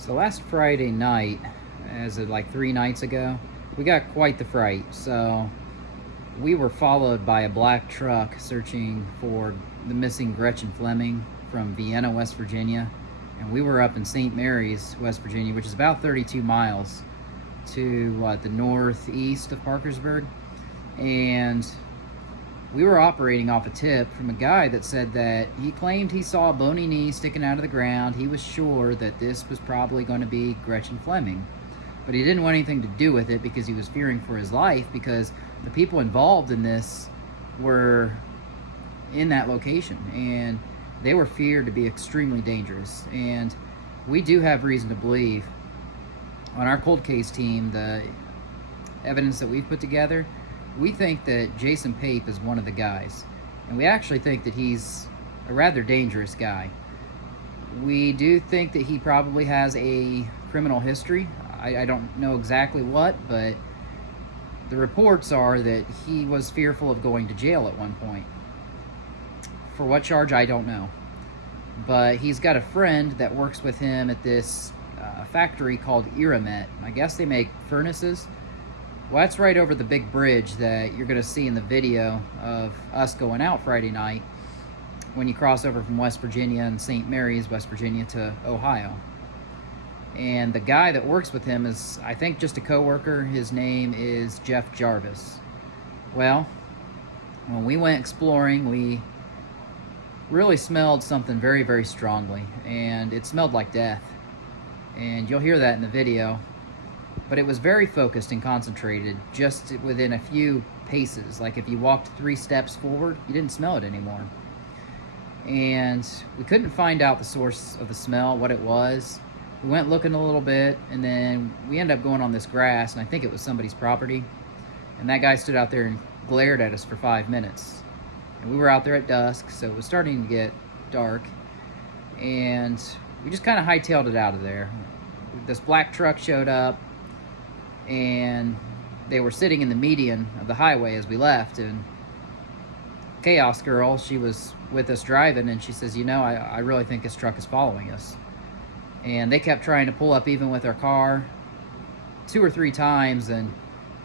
So last Friday night, as of like 3 nights ago, we got quite the fright. So we were followed by a black truck searching for the missing Gretchen Fleming from Vienna, West Virginia. And we were up in St. Mary's, West Virginia, which is about 32 miles to the northeast of Parkersburg. And we were operating off a tip from a guy that said that he claimed he saw a bony knee sticking out of the ground. He was sure that this was probably going to be Gretchen Fleming, but he didn't want anything to do with it because he was fearing for his life, because the people involved in this were in that location and they were feared to be extremely dangerous. And we do have reason to believe, on our cold case team, the evidence that we've put together, we think that Jason Pape is one of the guys, and we actually think that he's a rather dangerous guy. We do think that he probably has a criminal history. I don't know exactly what, but the reports are that he was fearful of going to jail at one point. For what charge, I don't know. But he's got a friend that works with him at this factory called Eramet. I guess they make furnaces. Well, that's right over the big bridge that you're going to see in the video of us going out Friday night when you cross over from West Virginia and St. Mary's, West Virginia, to Ohio. And the guy that works with him is, I think, just a coworker. His name is Jeff Jarvis. Well, when we went exploring, we really smelled something very, very strongly, and it smelled like death. And you'll hear that in the video. But it was very focused and concentrated just within a few paces. Like if you walked 3 steps forward, you didn't smell it anymore. And we couldn't find out the source of the smell, what it was. We went looking a little bit, and then we ended up going on this grass, and I think it was somebody's property. And that guy stood out there and glared at us for 5 minutes. And we were out there at dusk, so it was starting to get dark. And we just kind of hightailed it out of there. This black truck showed up, and they were sitting in the median of the highway as we left, and Chaos Girl, she was with us driving, and she says, I really think this truck is following us. And they kept trying to pull up even with our car 2 or 3 times, and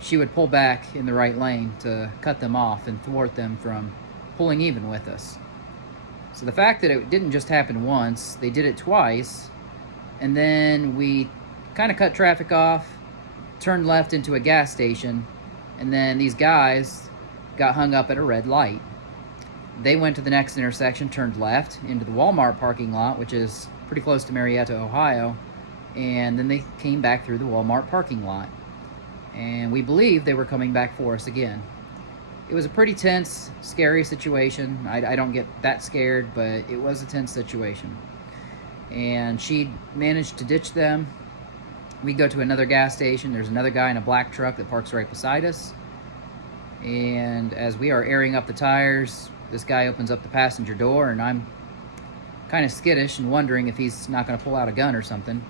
she would pull back in the right lane to cut them off and thwart them from pulling even with us. So the fact that it didn't just happen once, they did it twice, and then we kind of cut traffic off, turned left into a gas station, and then these guys got hung up at a red light. They went to the next intersection, turned left into the Walmart parking lot, which is pretty close to Marietta, Ohio, and then they came back through the Walmart parking lot. And we believe they were coming back for us again. It was a pretty tense, scary situation. I don't get that scared, but it was a tense situation. And she managed to ditch them. We go to another gas station. There's another guy in a black truck that parks right beside us. And as we are airing up the tires, this guy opens up the passenger door, and I'm kind of skittish and wondering if he's not going to pull out a gun or something.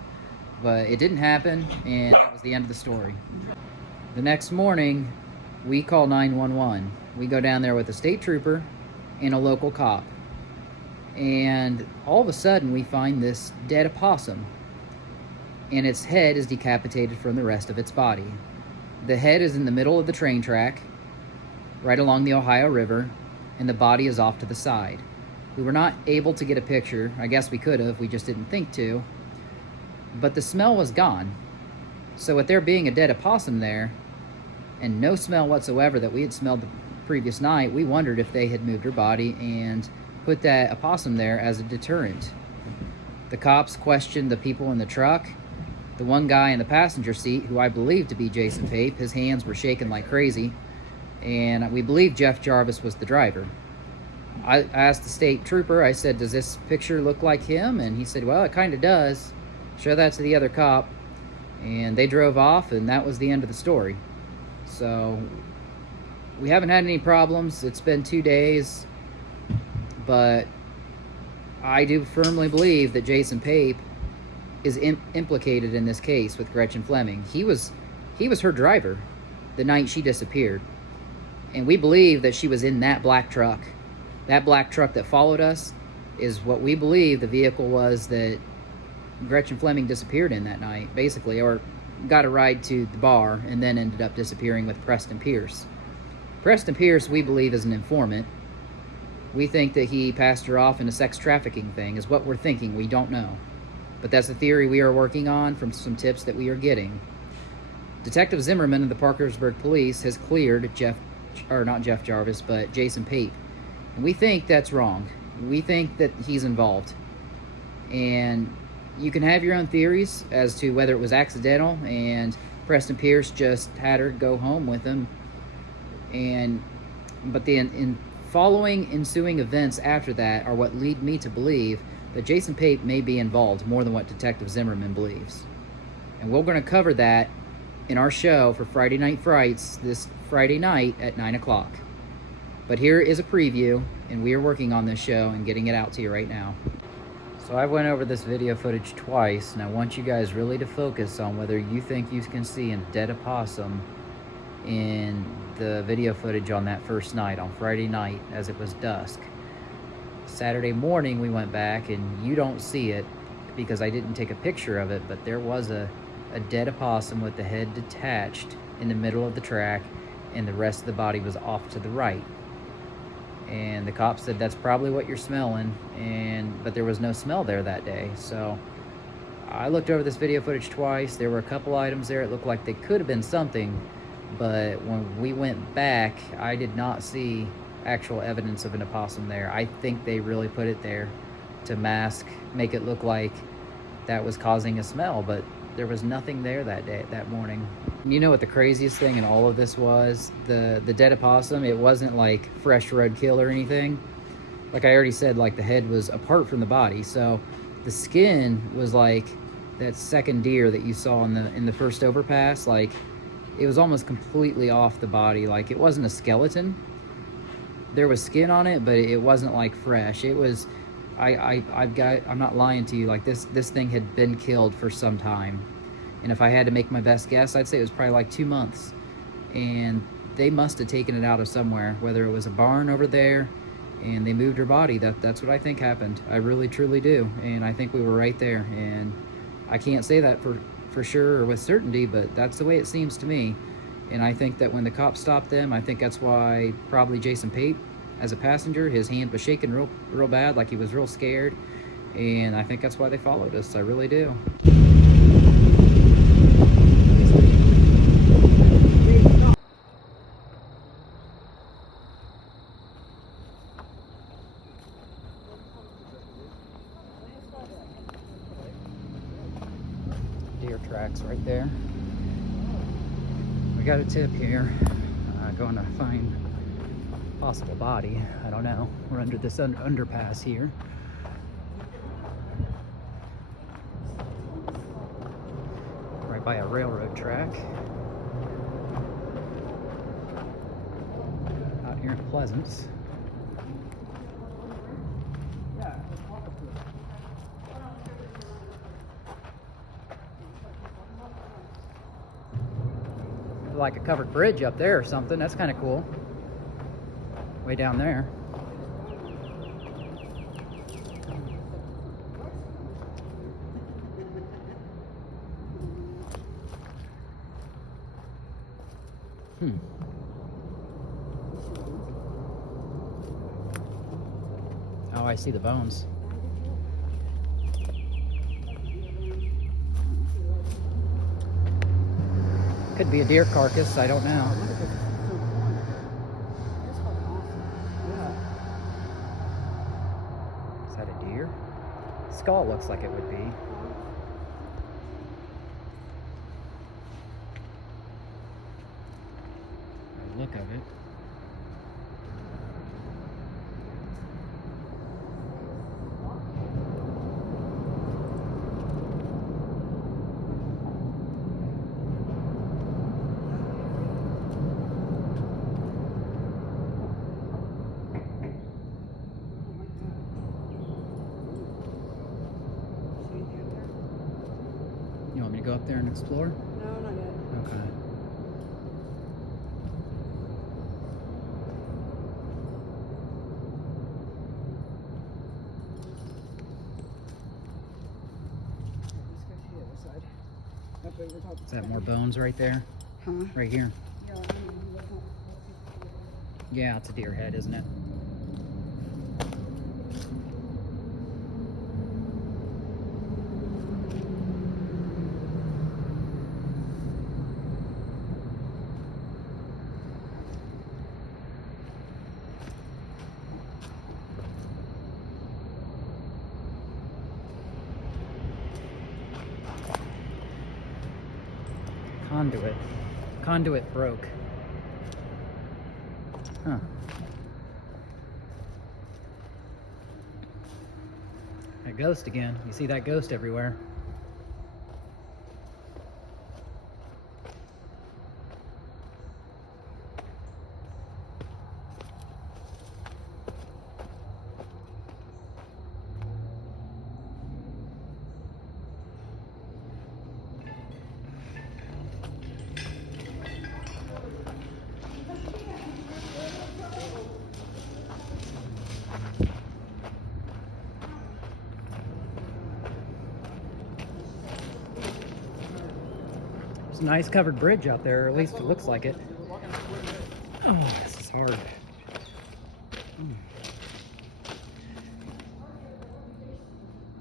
But it didn't happen, and that was the end of the story. The next morning, we call 911. We go down there with a state trooper and a local cop. And all of a sudden, we find this dead opossum, and its head is decapitated from the rest of its body. The head is in the middle of the train track, right along the Ohio River, and the body is off to the side. We were not able to get a picture. I guess we could have, we just didn't think to. But the smell was gone. So with there being a dead opossum there, and no smell whatsoever that we had smelled the previous night, we wondered if they had moved her body and put that opossum there as a deterrent. The cops questioned the people in the truck. The one guy in the passenger seat, who I believe to be Jason Pape, his hands were shaking like crazy, and we believe Jeff Jarvis was the driver. I asked the state trooper, I said, does this picture look like him? And he said, well, it kind of does. Show that to the other cop. And they drove off, and that was the end of the story. So we haven't had any problems. It's been 2 days, but I do firmly believe that Jason Pape is implicated in this case with Gretchen Fleming. He was her driver the night she disappeared, and we believe that she was in that black truck. That black truck that followed us is what we believe the vehicle was that Gretchen Fleming disappeared in that night, basically, or got a ride to the bar and then ended up disappearing with Preston Pierce. Preston Pierce, we believe, is an informant. We think that he passed her off in a sex trafficking thing, is what we're thinking. We don't know. But that's a theory we are working on from some tips that we are getting. Detective Zimmerman of the Parkersburg Police has cleared not Jeff Jarvis, but Jason Pape. And we think that's wrong. We think that he's involved. And you can have your own theories as to whether it was accidental and Preston Pierce just had her go home with him. But the following ensuing events after that are what lead me to believe that Jason Pape may be involved more than what Detective Zimmerman believes. And we're going to cover that in our show for Friday Night Frights this Friday night at 9 o'clock. But here is a preview, and we are working on this show and getting it out to you right now. So I went over this video footage twice, and I want you guys really to focus on whether you think you can see a dead opossum in the video footage on that first night, on Friday night, as it was dusk. Saturday morning we went back, and you don't see it because I didn't take a picture of it, but there was a dead opossum with the head detached in the middle of the track, and the rest of the body was off to the right. And the cop said that's probably what you're smelling, but there was no smell there that day. So I looked over this video footage twice. There were a couple items there. It looked like they could have been something, but when we went back, I did not see actual evidence of an opossum there. I think they really put it there to make it look like that was causing a smell, but there was nothing there that morning. You know what the craziest thing in all of this was? The dead opossum, it wasn't like fresh roadkill or anything. Like I already said, like the head was apart from the body, so the skin was like that second deer that you saw in the first overpass. Like it was almost completely off the body. Like it wasn't a skeleton. There was skin on it, but it wasn't like fresh. It was, I'm not lying to you, like this thing had been killed for some time. And if I had to make my best guess, I'd say it was probably like 2 months. And they must have taken it out of somewhere, whether it was a barn over there, and they moved her body. That's what I think happened. I really, truly do. And I think we were right there. And I can't say that for sure or with certainty, but that's the way it seems to me. And I think that when the cops stopped them, I think that's why probably Jason Pape, as a passenger, his hand was shaking real bad, like he was real scared. And I think that's why they followed us. I really do. Deer tracks right there. We got a tip here. Going to find possible body. I don't know. We're under this underpass here. Right by a railroad track. Out here in Pleasance. Like a covered bridge up there or something. That's kind of cool. Way down there. Oh, I see the bones. Could be a deer carcass, I don't know. Is that a deer? Skull looks like it would be. By the look of it. You want me to go up there and explore? No, not yet. Okay. Is that more bones right there? Huh? Right here? Yeah, it's a deer head, isn't it? Conduit broke. Huh. That ghost again. You see that ghost everywhere. There's a nice covered bridge out there, or at least it looks like it. Oh, this is hard.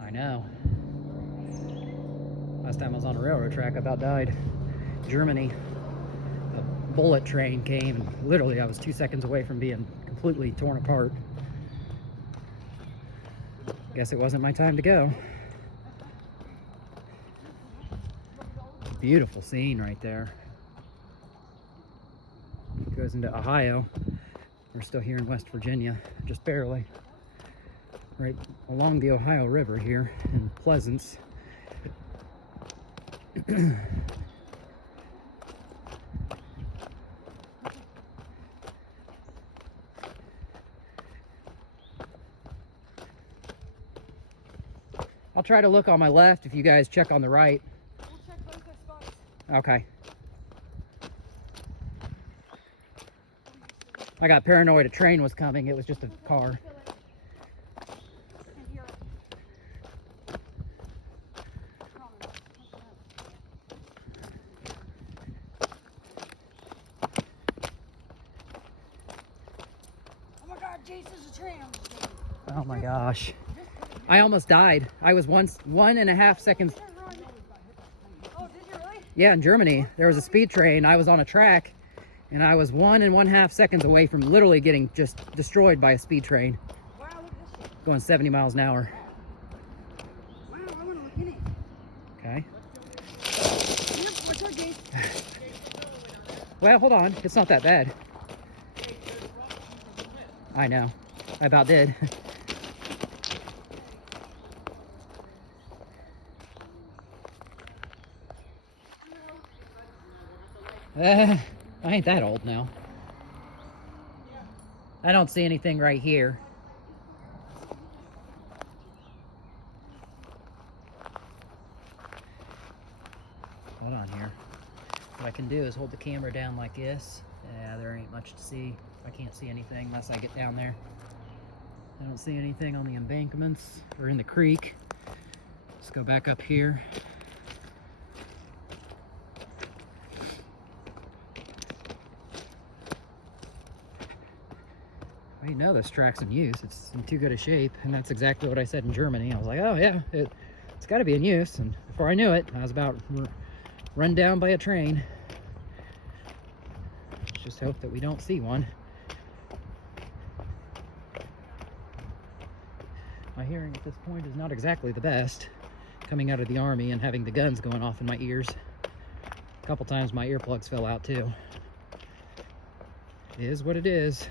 I know. Last time I was on a railroad track, I about died. Germany. A bullet train came, and literally I was 2 seconds away from being completely torn apart. Guess it wasn't my time to go. Beautiful scene right there. It goes into Ohio. We're still here in West Virginia, just barely. Right along the Ohio River here in Pleasance. I'll try to look on my left if you guys check on the right. We'll check both their spots. Okay. I got paranoid a train was coming. It was just a car. Oh my God, Jason's a train. Oh my gosh. I almost died. I was 1.5 seconds. Oh, did you really? Yeah, in Germany, there was a speed train. I was on a track, and I was 1.5 seconds away from literally getting just destroyed by a speed train. Wow, look at this shit. Going 70 miles an hour. Wow, I want to look in it. Okay. What's up, Jason? Well, hold on. It's not that bad. I know. I about did. I ain't that old now. I don't see anything right here. Hold on here. What I can do is hold the camera down like this. Yeah, there ain't much to see. I can't see anything unless I get down there. I don't see anything on the embankments or in the creek. Let's go back up here. I know this track's in use. It's in too good a shape, and that's exactly what I said in Germany. I was like, oh yeah, it's got to be in use. And before I knew it, I was about run down by a train. Let's just hope that we don't see one. My hearing at this point is not exactly the best, coming out of the army and having the guns going off in my ears. A couple times my earplugs fell out too. It is what it is.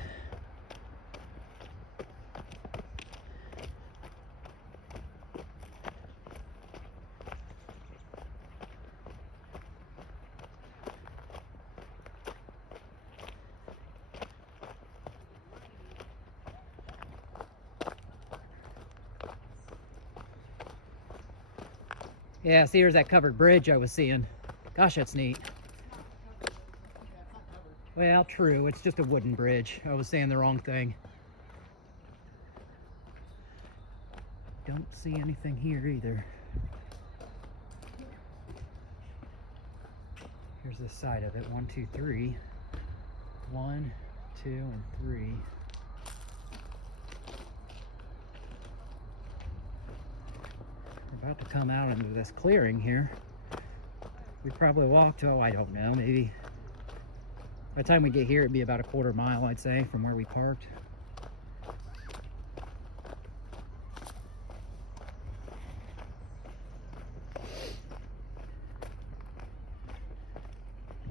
Yeah, see, here's that covered bridge I was seeing. Gosh, that's neat. Well, true, it's just a wooden bridge. I was saying the wrong thing. Don't see anything here either. Here's this side of it. 1, 2, 3. 1, 2, and 3. We're about to come out into this clearing here. We probably walked, oh, I don't know, maybe by the time we get here, it'd be about a quarter mile, I'd say, from where we parked.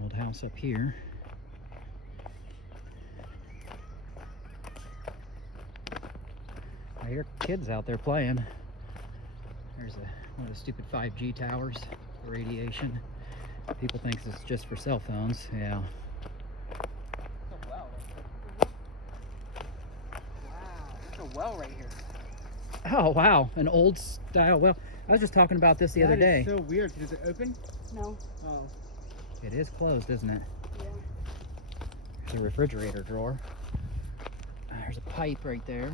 Old house up here. I hear kids out there playing. There's one of the stupid 5G towers, the radiation. People think this is just for cell phones. Yeah. Well right here. Oh wow, an old style well. I was just talking about this the other day. That is so weird. Is it open? No. Oh. It is closed, isn't it? Yeah. There's a refrigerator drawer. There's a pipe right there.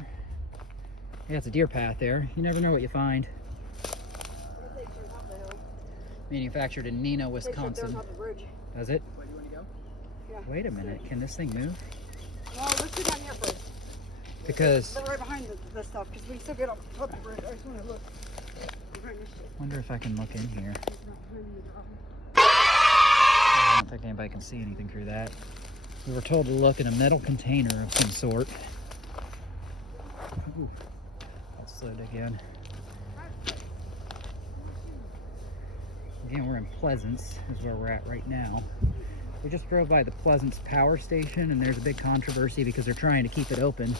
Yeah, it's a deer path there. You never know what you find. Manufactured in Neenah, Wisconsin. Does it? Where do you want to go? Yeah. Wait a minute. Can this thing move? Well, let's go down here first. Because They're right behind the stuff, because we still get up top of the bridge. I just want to look. wonder if I can look in here. I don't think anybody can see anything through that. We were told to look in a metal container of some sort. Ooh, that's slowed again. Again, we're in Pleasance, is where we're at right now. We just drove by the Pleasance power station, and there's a big controversy because they're trying to keep it open.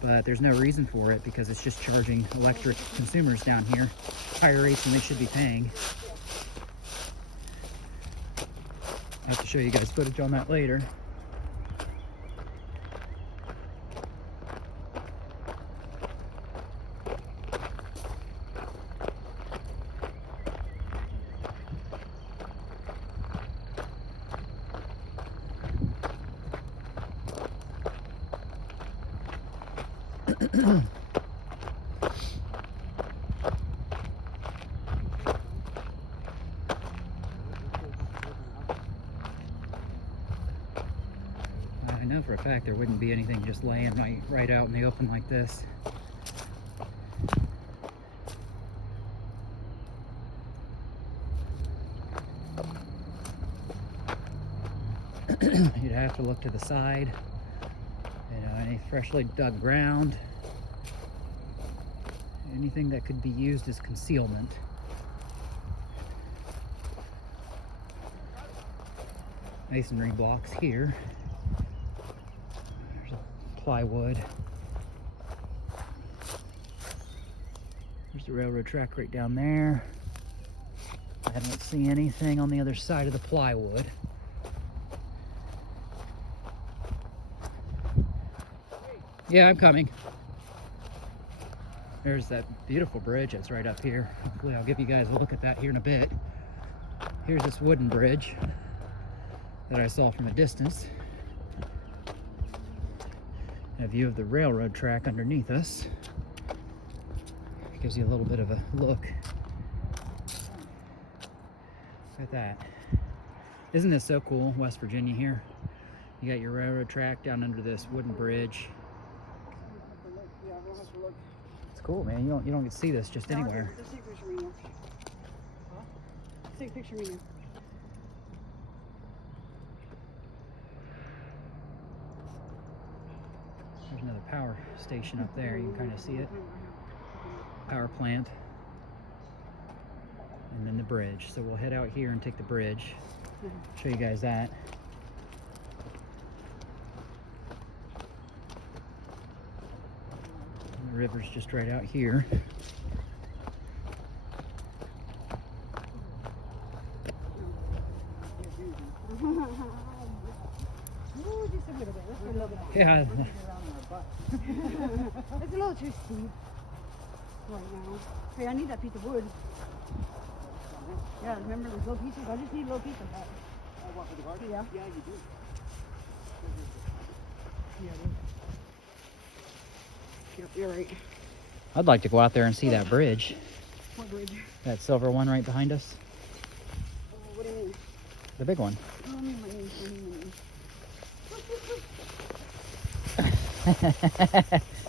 But there's no reason for it because it's just charging electric consumers down here higher rates than they should be paying. I'll have to show you guys footage on that later. I know for a fact there wouldn't be anything just laying right out in the open like this. You'd have to look to the side, any freshly dug ground, anything that could be used as concealment. Masonry blocks here. There's a plywood. There's the railroad track right down there. I don't see anything on the other side of the plywood. Yeah, I'm coming. There's that beautiful bridge that's right up here. Hopefully I'll give you guys a look at that here in a bit. Here's this wooden bridge that I saw from a distance. A view of the railroad track underneath us. Gives you a little bit of a look. Look at that. Isn't this so cool, West Virginia here? You got your railroad track down under this wooden bridge. It's cool, man. You don't get to see this just anywhere. Let's take a picture of me now. Huh? Let's take a picture of me now. There's another power station up there. You can kind of see it. Power plant. And then the bridge. So we'll head out here and take the bridge. Show you guys that. The river's just right out here. Yeah. It's a little too steep right now. Hey, I need that piece of wood. Yeah, remember those little pieces? I just need a little piece of that. I walk with the garden? Yeah. Yeah, you do. Yeah, it is. You're right. I'd like to go out there and see that bridge. What bridge? That silver one right behind us. What do you mean? The big one. Oh, money.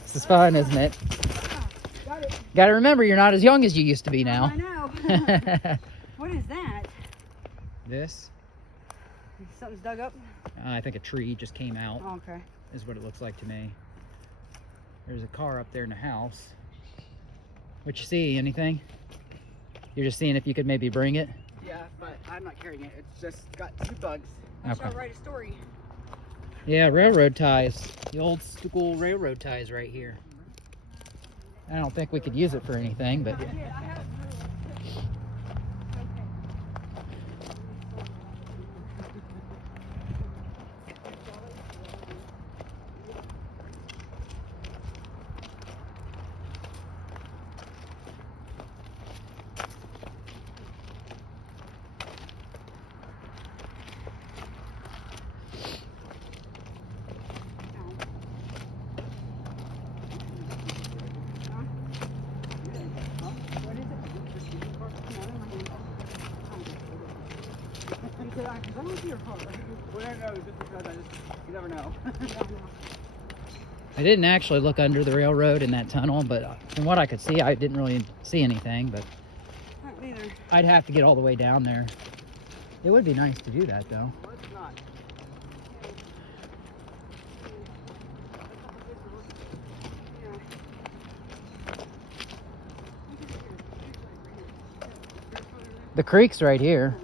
This is fun, isn't it? Got it. Got to remember, you're not as young as you used to be now. I know. What is that? This? Something's dug up? I think a tree just came out. Oh, okay. Is what it looks like to me. There's a car up there in the house. What you see? Anything? You're just seeing if you could maybe bring it? Yeah, but I'm not carrying it. It's just got 2 bugs. I Okay. shall write a story. Yeah, railroad ties. The old school railroad ties right here. I don't think we could use it for anything, but I have Well, no, just because you never know. I didn't actually look under the railroad in that tunnel, but from what I could see, I didn't really see anything, but neither. I'd have to get all the way down there. It would be nice to do that, though. Well, it's not. The creek's right here.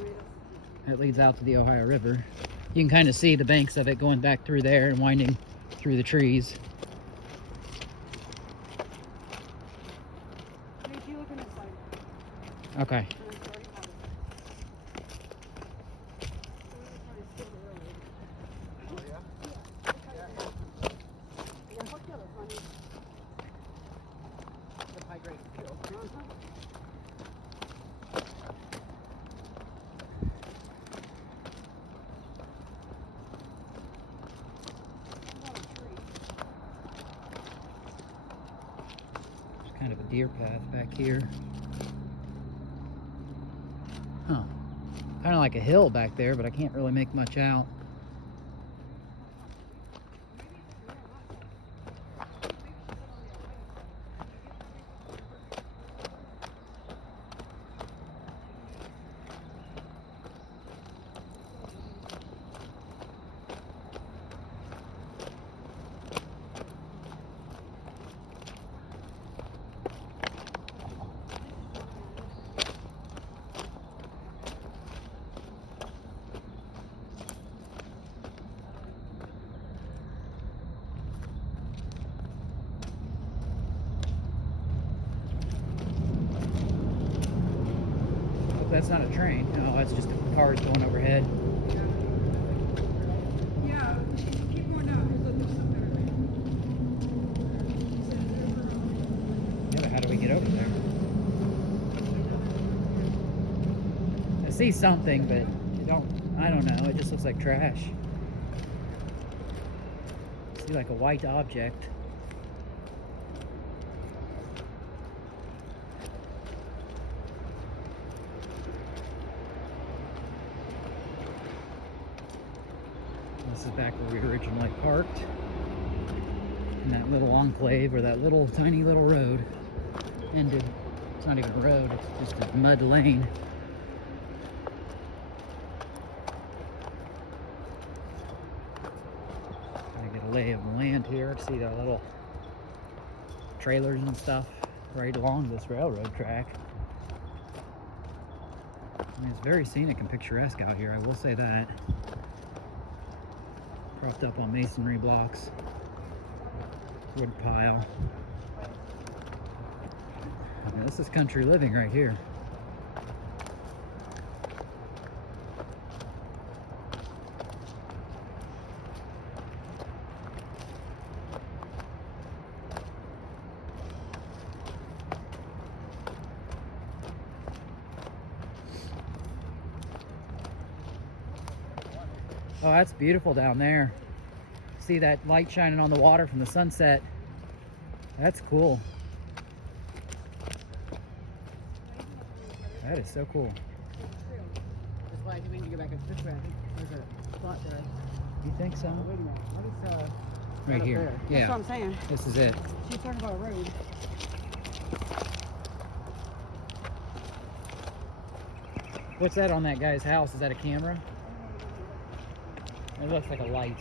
It leads out to the Ohio River. You can kind of see the banks of it going back through there and winding through the trees. Okay. Kind of a deer path back here. Huh. Kind of like a hill back there, but I can't really make much out. That's not a train. No, that's just cars going overhead. Yeah, keep going down. There's something Yeah, but how do we get over there? I see something, but I don't know. It just looks like trash. I see like a white object. This is back where we originally parked, in that little enclave, or that little tiny little road ended. It's not even a road, it's just a mud lane. I get a lay of the land here. See the little trailers and stuff right along this railroad track. I mean, it's very scenic and picturesque out here, I will say that. Propped up on masonry blocks, wood pile. I mean, this is country living right here. Oh, that's beautiful down there. See that light shining on the water from the sunset. That's cool. That is so cool. why I think we need to go back this way. I think there's a spot there. You think so? Oh, wait a minute. What is Right up here. there? Yeah. That's what I'm saying. This is it. She's talking about a road. What's that on that guy's house? Is that a camera? It looks like a light.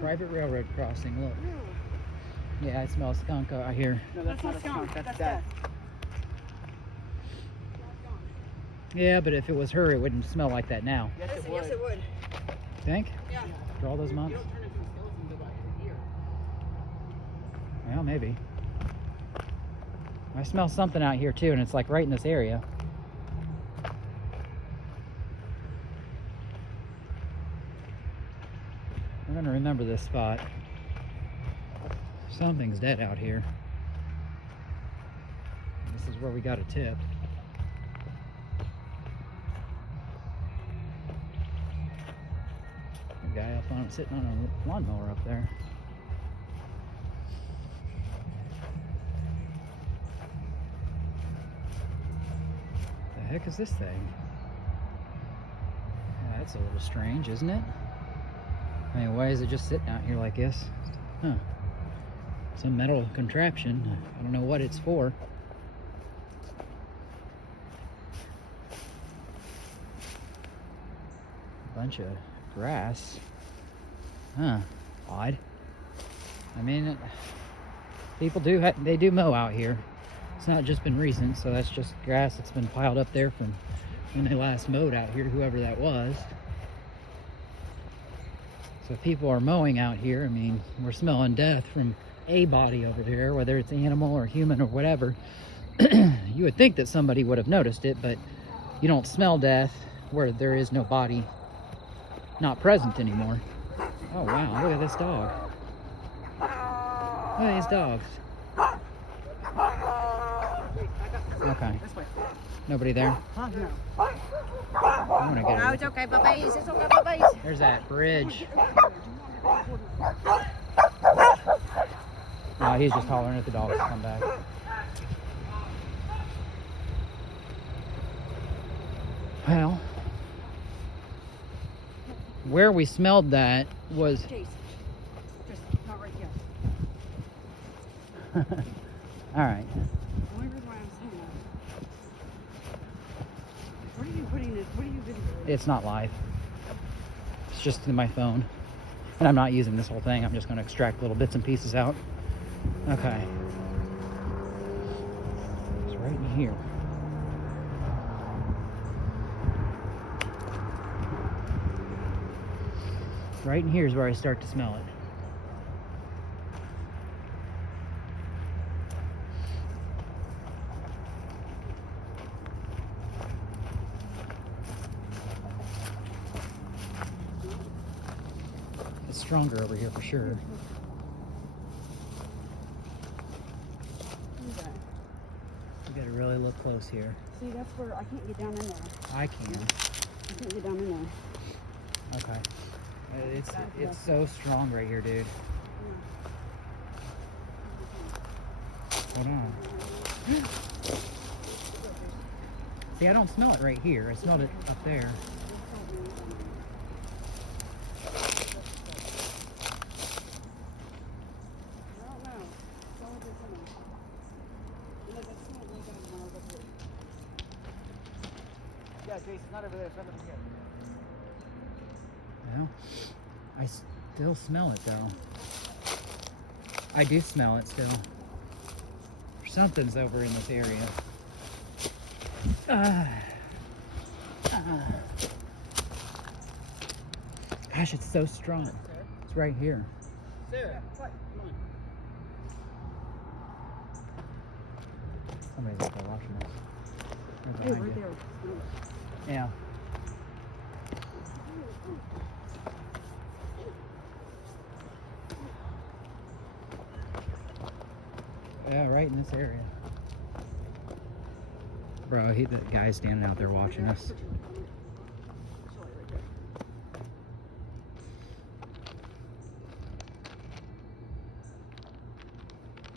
Private railroad crossing, look. Yeah, I smell a skunk out here. No, that's not a skunk. That's death. Yeah, but if it was her, it wouldn't smell like that now. Yes, it would. Yes, it would. Think? Yeah. For all those You months? don't turn into a skeleton until about here. Well, maybe. I smell something out here too, and it's like right in this area. I'm gonna remember this spot. Something's dead out here. This is where we got a tip. A guy up on sitting on a lawnmower up there. The heck is this thing? Yeah, that's a little strange, isn't it? I mean, why is it just sitting out here like this? Huh. Some metal contraption. I don't know what it's for. A bunch of grass. Huh. Odd. I mean, people they do mow out here. It's not just been recent, so that's just grass that's been piled up there from when they last mowed out here, whoever that was. So if people are mowing out here, I mean, we're smelling death from a body over there, whether it's animal or human or whatever. You would think that somebody would have noticed it, but you don't smell death where there is no body not present anymore. Oh wow, look at this dog. Look at these dogs. Okay. This way. Nobody there? Huh? No. I want to get No, it. it's okay, puppies. It's okay, puppies. There's that bridge. No, he's just hollering at the dogs to come back. Well, where we smelled that was... Chase. Just not right yet. All right. The only reason why I'm saying that. What are you putting this? What are you videoing? It's not live. It's just in my phone. And I'm not using this whole thing. I'm just going to extract little bits and pieces out. Okay. It's right in here. Right in here is where I start to smell it. It's stronger over here for sure. We gotta really look close here. See, that's where I can't get down in there. I can. I can't get down in there. Okay. It's so strong right here, dude. Hold on. See, I don't smell it right here. I smelled it up there. Yeah, Jason, not over there. It's not over here. Well, I still smell it though. I do smell it still. Something's over in this area. Gosh, it's so strong. It's right here. Sarah, come on. Somebody's up there watching us. They're Hey, behind right you. there. Yeah. Yeah, right in this area. Bro, the guy's standing out there watching us.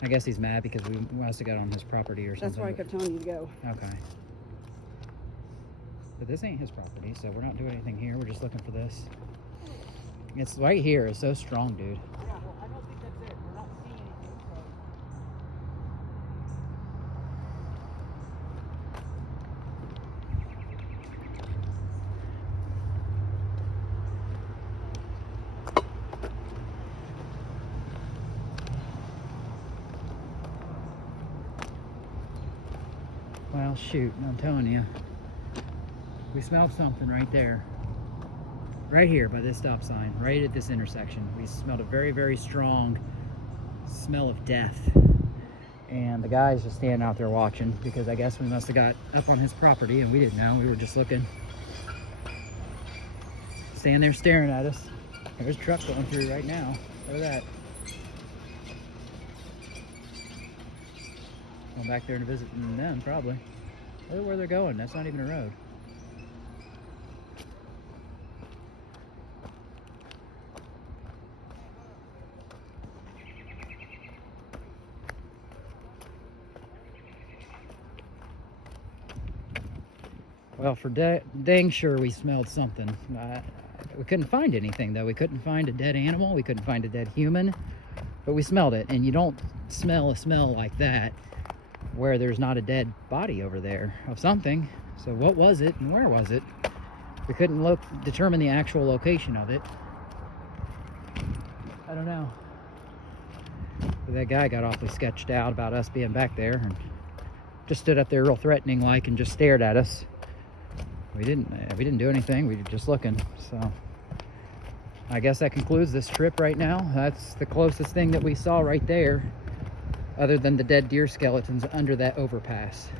I guess he's mad because we must have got on his property or something. That's why I kept telling you to go. Okay. But this ain't his property, so we're not doing anything here. We're just looking for this. It's right here. It's so strong, dude. Yeah, well, I don't think that's it. We're not seeing anything, so. Well, shoot, I'm telling you. We smelled something right there. Right here by this stop sign, right at this intersection. We smelled a very, very strong smell of death. And the guy's just standing out there watching because I guess we must have got up on his property and we didn't know. We were just looking. Standing there staring at us. There's a truck going through right now. Look at that. Going back there to visit them, probably. Look at where they're going. That's not even a road. Well, for dang sure we smelled something. We couldn't find anything, though. We couldn't find a dead animal. We couldn't find a dead human. But we smelled it, and you don't smell a smell like that where there's not a dead body over there of something. So what was it, and where was it? We couldn't determine the actual location of it. I don't know. But that guy got awfully sketched out about us being back there, and just stood up there real threatening like and just stared at us. We didn't do anything. We were just looking. So I guess that concludes this trip right now. That's the closest thing that we saw right there, other than the dead deer skeletons under that overpass.